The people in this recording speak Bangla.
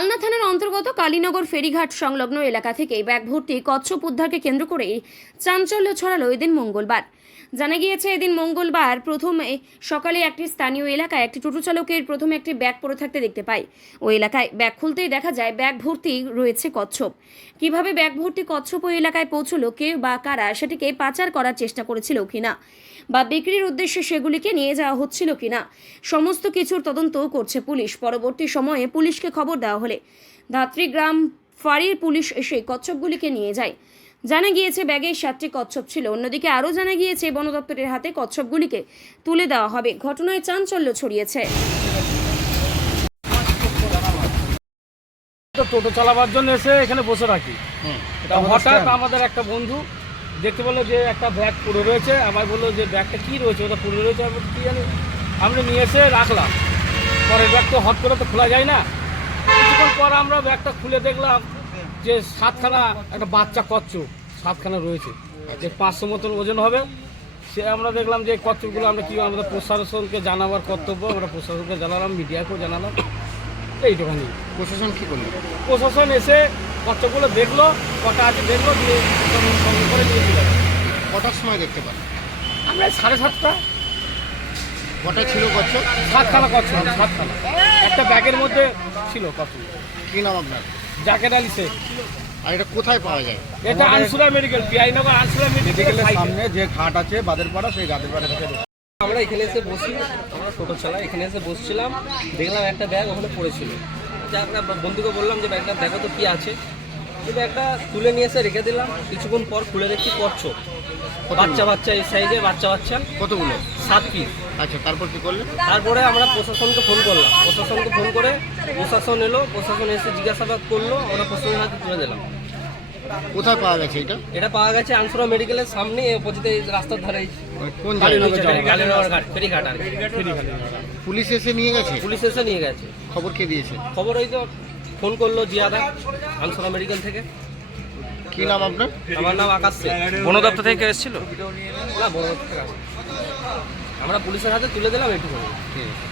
কালনা থানার অন্তর্গত কালীনগর ফেরিঘাট সংলগ্ন এলাকা থেকে ব্যাগ ভর্তি কচ্ছপ উদ্ধারকে কেন্দ্র করে চাঞ্চল্য ছড়ালো এদিন মঙ্গলবার। জানা গিয়েছে, এদিন মঙ্গলবার প্রথমে সকালে একটি স্থানীয় এলাকায় একটি টোটো চালকের প্রথমে একটি ব্যাগ পড়ে থাকতে দেখতে পায়। ওই এলাকায় ব্যাগ খুলতেই দেখা যায় ব্যাগ ভর্তি রয়েছে কচ্ছপ। কিভাবে ব্যাগ ভর্তি কচ্ছপ ওই এলাকায় পৌঁছলো, কে বা কারা সেটিকে পাচার করার চেষ্টা করেছিল কিনা বা বিক্রির উদ্দেশ্যে সেগুলিকে নিয়ে যাওয়া হচ্ছিল কিনা, সমস্ত কিছুর তদন্ত করছে পুলিশ। পরবর্তী সময়ে পুলিশকে খবর দেওয়া হলে ধাত্রীগ্রাম ফাঁড়ির পুলিশ এসে কচ্ছপগুলিকে নিয়ে যায়। জানা গিয়েছে ব্যাগে 7টি কচ্ছপ ছিল। অন্যদিকে আরও জানা গিয়েছে বন দপ্তরের হাতে কচ্ছপগুলিকে তুলে দেওয়া হবে। ঘটনায় চাঞ্চল্য ছড়িয়েছে। টোটো চালাবার জন্য এসে এখানে বসে রাখি, হঠাৎ আমাদের একটা বন্ধু দেখতে বললো যে একটা ব্যাগ পড়ে রয়েছে। আবার বললো যে ব্যাগটা কী রয়েছে, ওটা পড়ে রয়েছে। আমি কী জানি, আমরা নিয়ে এসে রাখলাম। পরে ব্যাগ তো হট করে তো খোলা যায় না। কিছুক্ষণ পর আমরা ব্যাগটা খুলে দেখলাম যে 7খানা একটা বাচ্চা কচ্ছপ 7খানা রয়েছে, যে 500 মতন ওজন হবে। সে আমরা দেখলাম যে কচ্ছপগুলো আমরা কী আমাদের প্রশাসনকে জানাবার কর্তব্য, আমরা প্রশাসনকে জানালাম, মিডিয়াকেও জানালাম। এইটুখানি। প্রশাসন কি করলো? প্রশাসন এসে কচ্ছপগুলো দেখলো, কটা আছে দেখলো, দিয়ে সঙ্গে করে নিয়ে চলে গেল। কটার সময় দেখতে পান? আমরা 7:30টা। কটা ছিল কচ্ছপ? 7খানা কচ্ছপ, 7খানা একটা ব্যাগের মধ্যে ছিল কচ্ছপ। কি নাম আপনার? জাকের আলী শেখ। আর এটা কোথায় পাওয়া যায়? এটা আনসুরা মেডিকেল, পিআইনগর আনসুরা মেডিকেলের সামনে যে ঘাট আছে বাদেরপাড়া, সেই বাদেরপাড়া থেকে আমরা এখানে এসে বসি, আমরা টোটো চালাই, এখানে এসে বসছিলাম, দেখলাম একটা ব্যাগ ওখানে পড়েছিল। যে আমরা বন্ধুকে বললাম যে ব্যাগটা দেখো তো কী আছে। যে ব্যাগটা তুলে নিয়ে এসে রেখে দিলাম। কিছুক্ষণ পর খুলে দেখছি কচ্ছপ, বাচ্চা এই সাইজে বাচ্চা কতগুলো? 7 পিস। আচ্ছা, তারপর কি করলে? তারপরে আমরা প্রশাসনকে ফোন করলাম। প্রশাসনকে ফোন করে প্রশাসন এলো, প্রশাসন এসে জিজ্ঞাসাবাদ করলো, আমরা প্রশাসনের হাতে তুলে দিলাম। কোথায় পাওয়া গেছে এটা? এটা পাওয়া গেছে আনসুরা মেডিকেলের সামনে, অপোজিটে রাস্তার ধারে, কোন জায়গায়? কালীনগর ঘাট, ফেরিঘাট আর কি। পুলিশ এসে নিয়ে গেছে? পুলিশ এসে নিয়ে গেছে। খবর কে দিয়েছে? খবর ওই তো ফোন করলো জিয়াদা আনসুরা মেডিকেল থেকে। কি নাম আপনার? আমার নাম আকাশ শেখ। বন দপ্তর থেকে এসেছিল? না, বড় থেকে আমরা পুলিশের হাতে তুলে দিলাম, এইটুকু। ঠিক আছে।